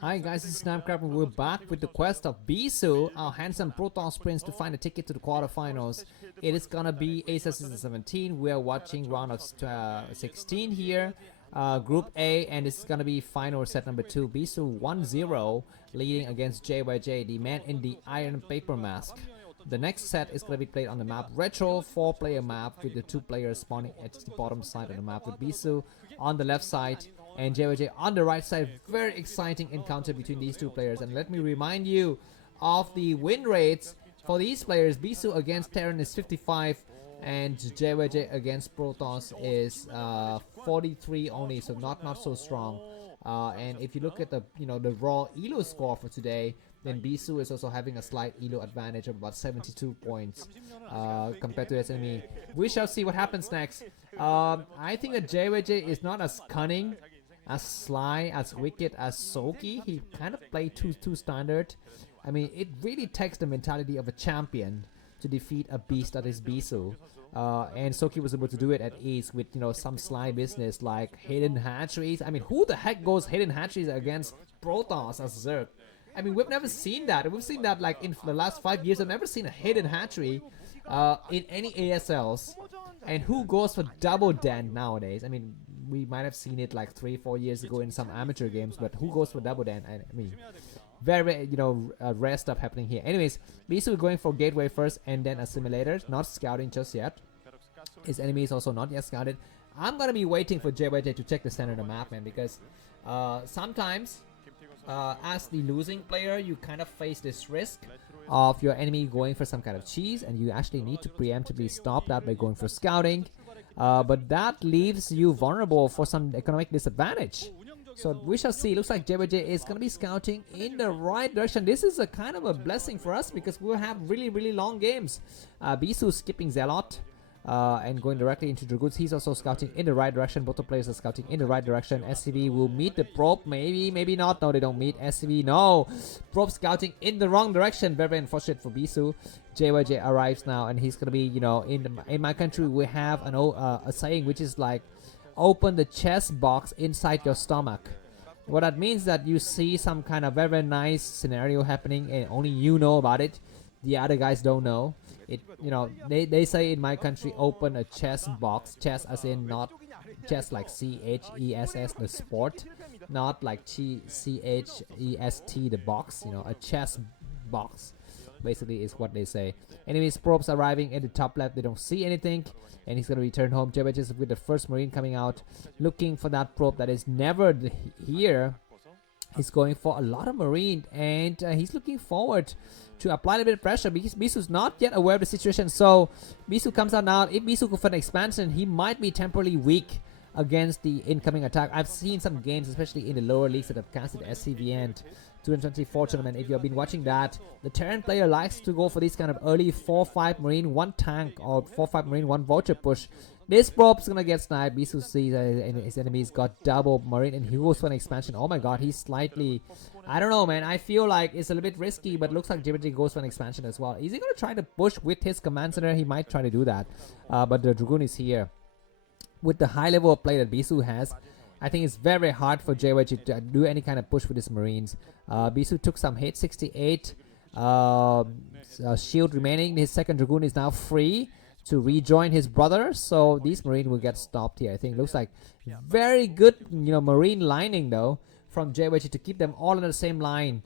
Hi guys, this is Starcraft and we're back with the quest of Bisu, our handsome Protoss prince, to find a ticket to the quarterfinals. It is gonna be ASL S17. We are watching round of 16 here, Group A, and this is gonna be final set number 2. Bisu 1-0, leading against JYJ, the man in the iron paper mask. The next set is going to be played on the map Retro, 4-player map with the 2 players spawning at the bottom side of the map with Bisu on the left side and JYJ on the right side. Very exciting encounter between these 2 players. And let me remind you of the win rates for these players. Bisu against Terran is 55 and JYJ against Protoss is 43 only, so not so strong. And if you look at the the raw elo score for today, then Bisu is also having a slight elo advantage of about 72 points compared to his enemy. We shall see what happens next. I think that JYJ is not as cunning, as sly, as wicked as Soki. He kind of played too standard. I mean, it really takes the mentality of a champion to defeat a beast that is Bisu. And Soki was able to do it at ease with some sly business like hidden hatcheries. I mean, who the heck goes hidden hatcheries against Protoss as Zerg? I mean, we've never seen that. We've seen that like in the last 5 years. I've never seen a hidden hatchery in any ASLs. And who goes for double den nowadays? I mean, we might have seen it like 3-4 years ago in some amateur games, but who goes for double den? I mean, very rare stuff happening here. Anyways, Bisu going for gateway first and then assimilators, not scouting just yet. His enemy is also not yet scouted. I'm gonna be waiting for JYJ to check the center of the map, man, because sometimes as the losing player, you kind of face this risk of your enemy going for some kind of cheese, and you actually need to preemptively stop that by going for scouting. But that leaves you vulnerable for some economic disadvantage. So we shall see. Looks like JYJ is going to be scouting in the right direction. This is a kind of a blessing for us because we'll have really long games. Bisu skipping Zealot and going directly into Dragoons. He's also scouting in the right direction. Both the players are scouting in the right direction. SCV will meet the probe. Maybe not. No, they don't meet. SCV, no. Probe scouting in the wrong direction. Very unfortunate for Bisu. JYJ arrives now and he's going to be, in my country we have a saying which is like, open the chest box inside your stomach. What that means that you see some kind of very nice scenario happening and only you know about it. The other guys don't know. They say in my country, open a chess box. Chess as in not chess like CHESS the sport, not like CHEST the box. A chess box basically is what they say. Anyways, probes arriving at the top left. They don't see anything and he's gonna return home. JYJ is with the first marine coming out, looking for that probe that is never here. He's going for a lot of marine and he's looking forward to apply a little bit of pressure because Bisu's not yet aware of the situation. So Bisu comes out now. If Bisu goes for an expansion, he might be temporarily weak against the incoming attack. I've seen some games, especially in the lower leagues, that have casted SCV and 2024 tournament. If you've been watching that, the Terran player likes to go for these kind of early 4-5 marine, 1 tank, or 4-5 marine, 1 vulture push. This probe's gonna get sniped. Bisu sees his enemies got double marine and he goes for an expansion. Oh my god, he's slightly, I don't know, man. I feel like it's a little bit risky, but looks like JYJ goes for an expansion as well. Is he gonna try to push with his command center? He might try to do that, but the Dragoon is here. With the high level of play that Bisu has, I think it's very hard for JYJ to do any kind of push with his marines. Bisu took some hit, 68 shield remaining. His second Dragoon is now free to rejoin his brother, so these marine will get stopped here. I think looks like very good marine lining though from JYJ to keep them all on the same line,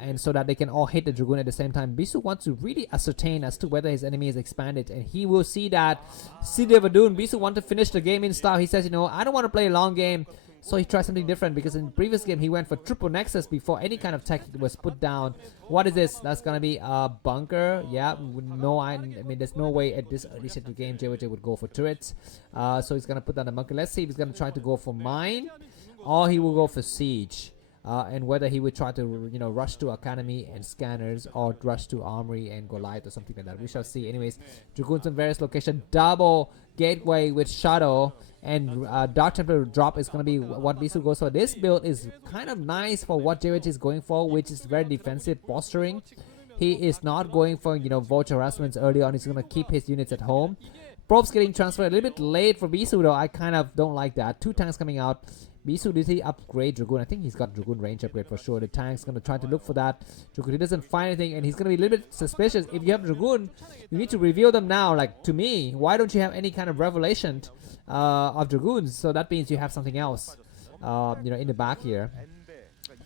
and so that they can all hit the Dragoon at the same time. Bisu wants to really ascertain as to whether his enemy is expanded, and he will see that City of Adun. Bisu wants to finish the game in style. He says, I don't want to play a long game. So he tries something different because in the previous game he went for triple nexus before any kind of tech was put down. What is this? That's gonna be a bunker. Yeah, no, I mean there's no way at this early stage of the game JYJ would go for turrets. So he's gonna put down a bunker. Let's see if he's gonna try to go for mine or he will go for siege. And whether he would try to rush to academy and scanners or rush to armory and Goliath or something like that. We shall see. Anyways, Dragoons in various locations, double gateway with shadow and Dark Templar drop is going to be what Bisu goes for. This build is kind of nice for what JYJ is going for, which is very defensive posturing. He is not going for vulture harassments early on. He's going to keep his units at home. Probes getting transferred a little bit late for Bisu though. I kind of don't like that. 2 tanks coming out. Bisu, did he upgrade Dragoon? I think he's got Dragoon range upgrade for sure. The tank's gonna try to look for that Dragoon. He doesn't find anything, and he's gonna be a little bit suspicious. If you have Dragoon, you need to reveal them now. Like, to me, why don't you have any kind of revelation of Dragoons? So that means you have something else, in the back here.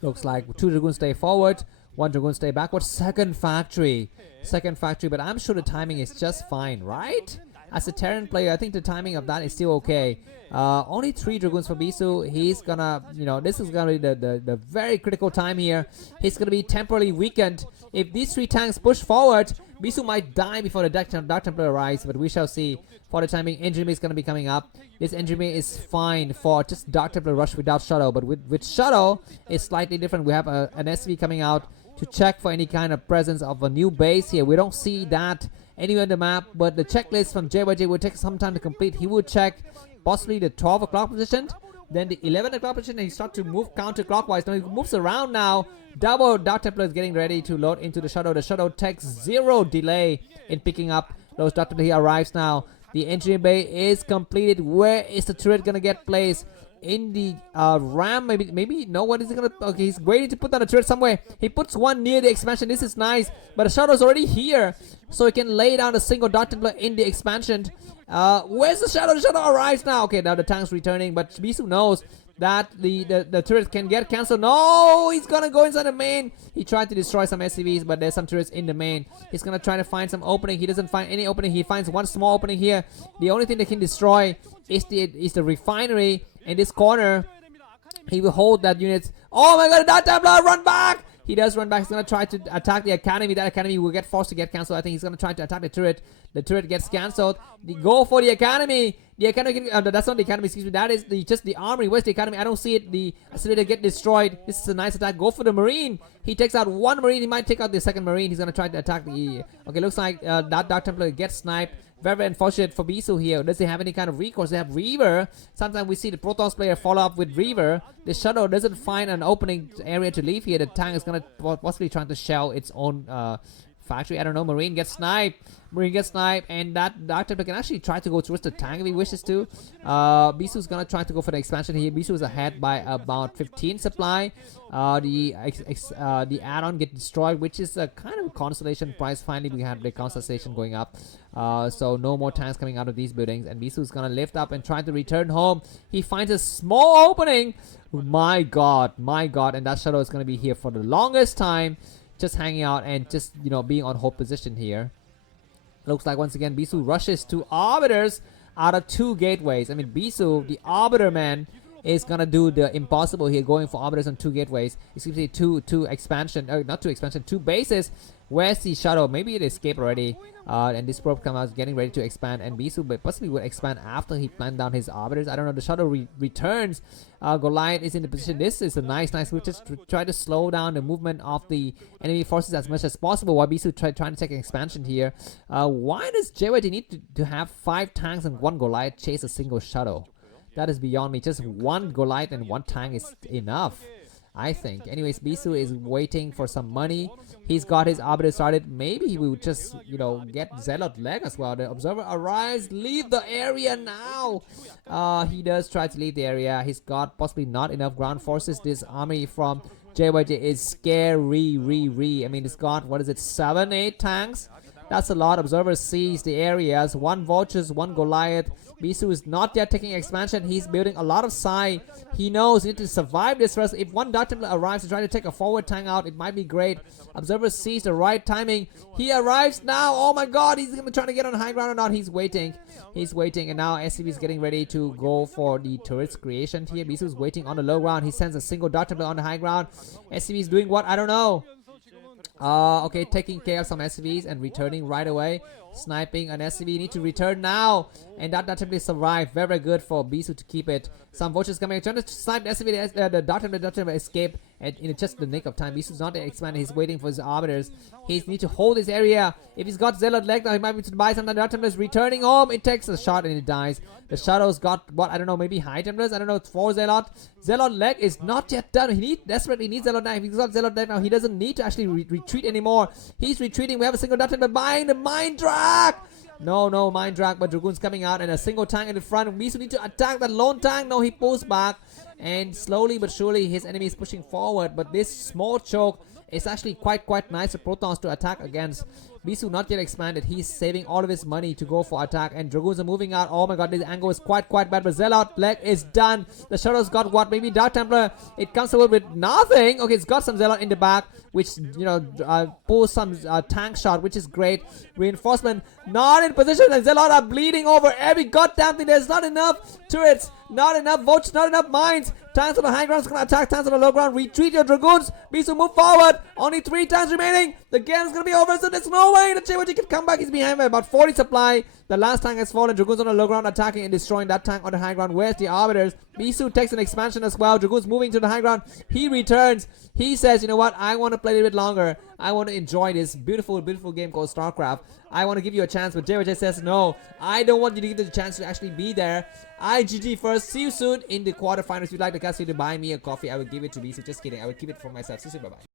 Looks like 2 Dragoons stay forward, 1 Dragoon stay backward. Second factory, but I'm sure the timing is just fine, right? As a Terran player, I think the timing of that is still okay. Only 3 Dragoons for Bisu. He's gonna, this is gonna be the very critical time here. He's gonna be temporarily weakened. If these 3 tanks push forward, Bisu might die before the Dark Templar arrives, but we shall see. For the timing, Engineer is gonna be coming up. This Engineer is fine for just Dark Templar rush without Shadow, but with Shadow, it's slightly different. We have an SV coming out to check for any kind of presence of a new base here. We don't see that anywhere on the map, but the checklist from JYJ will take some time to complete. He will check possibly the 12 o'clock position, then the 11 o'clock position, and he starts to move counterclockwise. Now he moves around now. Double Dark Templar is getting ready to load into the Shadow. The Shadow takes 0 delay in picking up those Dark Templar. He arrives now. The engineer bay is completed. Where is the turret gonna get placed? In the ram, maybe no. What is he gonna? Okay, he's waiting to put down a turret somewhere. He puts one near the expansion. This is nice, but the Shadow's already here, so he can lay down a single Dark Templar in the expansion. Where's the Shadow? The Shadow arrives now. Okay, now the tank's returning, but Bisu knows that the turret can get cancelled. No, he's gonna go inside the main. He tried to destroy some SCVs, but there's some turrets in the main. He's gonna try to find some opening. He doesn't find any opening. He finds one small opening here. The only thing that can destroy is the refinery in this corner. He will hold that unit. Oh my god, that Templar, run back! He does run back. He's gonna try to attack the academy. That academy will get forced to get cancelled. I think he's gonna try to attack the turret. The turret gets cancelled. Go for the academy. The academy, that's not the academy, excuse me. That is just the armory. Where's the academy? I don't see it. The accelerator get destroyed. This is a nice attack. Go for the marine. He takes out 1 marine. He might take out the 2nd marine. He's gonna try to attack the. Okay, looks like that Dark Templar gets sniped. Very, very unfortunate for Bisu here. Does he have any kind of recourse? They have Reaver. Sometimes we see the Protoss player follow up with Reaver. The Shadow doesn't find an opening area to leave here. The tank is gonna possibly trying to shell its own factory. I don't know. Marine gets sniped. And that Dark Templar can actually try to go towards the tank if he wishes to. Bisu's gonna try to go for the expansion here. Bisu is ahead by about 15 supply. The add-on get destroyed, which is a kind of a constellation prize. Finally, we had the constellation going up. So no more tanks coming out of these buildings, and Bisu is gonna lift up and try to return home. He finds a small opening. My god, and that Shadow is gonna be here for the longest time, just hanging out and just being on hold position here. Looks like once again Bisu rushes to arbiters out of 2 gateways. I mean, Bisu, the arbiter man, is gonna do the impossible here, going for arbiters on 2 gateways. It's gonna be two expansion, not 2 expansion, 2 bases. Where's the Shadow? Maybe it escaped already. And this probe comes out getting ready to expand, and Bisu possibly will expand after he planned down his arbiters. I don't know. The Shadow returns. Goliath is in the position. This is a nice move. Just try to slow down the movement of the enemy forces as much as possible while Bisu trying to take an expansion here. Why does JYT need to have 5 tanks and 1 Goliath chase a single Shadow? That is beyond me. Just 1 Goliath and 1 tank is enough, I think. Anyways, Bisu is waiting for some money. He's got his arbiter started. Maybe he will just, get Zealot leg as well. The observer arrives. Leave the area now. He does try to leave the area. He's got possibly not enough ground forces. This army from JYJ is scary. I mean, it's got, 7, 8 tanks? That's a lot. Observer sees the areas. 1 Vultures, 1 Goliath. Bisu is not yet taking expansion. He's building a lot of Psi. He knows he needs to survive this first. If 1 Dark Templar arrives to try to take a forward tank out, it might be great. Observer sees the right timing. He arrives now. Oh my god, he's gonna try to get on high ground or not. He's waiting, and now SCV is getting ready to go for the turret's creation here. Bisu is waiting on the low ground. He sends a single Dark Templar on the high ground. SCV is doing what? I don't know. Okay, taking care of some SCVs and returning right away. Sniping an SCV, need to return now, and that Templar survived. Very, very good for Bisu to keep it. Some vultures coming, trying to snipe the SCV. The Dark Templar escape, and in just the nick of time. Bisu's not expanding. He's waiting for his arbiters. He needs to hold this area. If he's got Zealot leg now, he might be able to buy something. The Dark Templar is returning home. It takes a shot and it dies. The Shadow's got what? I don't know. Maybe High Templars. I don't know. 4 Zealot. Zealot leg is not yet done. He desperately needs Zealot leg. If he's got Zealot leg now, he doesn't need to actually retreat anymore. He's retreating. We have a single Dark Templar buying the Mind Drag. No Mind Drag, but Dragoon's coming out and a single tank in the front. Bisu need to attack that lone tank. No, he pulls back. and slowly but surely his enemy is pushing forward, but this small choke is actually quite nice for Protons to attack against. Bisu not yet expanded. He's saving all of his money to go for attack, and Dragoons are moving out. Oh my god, this angle is quite bad, but Zelle out leg is done. The Shadow's got what? Maybe Dark Templar. It comes over with nothing. Okay, it's got some Zelle out in the back, which, you know, pulls some tank shot, which is great. Reinforcement not in position, and Zelle are bleeding over every goddamn thing. There's not enough turrets, not enough votes, not enough mines. Tanks on the high ground is gonna attack tanks on the low ground. Retreat your Dragoons. Bisu move forward. Only 3 tanks remaining. The game is gonna be over, so there's no way the Chihuahua can come back. He's behind by about 40 supply. The last tank has fallen. Dragoons on the low ground attacking and destroying that tank on the high ground. Where's the Arbiters? Bisu takes an expansion as well. Dragoons moving to the high ground. He returns. He says, you know what? I want to play a bit longer. I want to enjoy this beautiful game called Starcraft. I want to give you a chance, but JYJ says, no, I don't want you to give the chance to actually be there. I GG first. See you soon in the quarterfinals. If you'd like the cast to buy me a coffee, I will give it to Bisu. Just kidding. I will keep it for myself. See you soon. Bye-bye.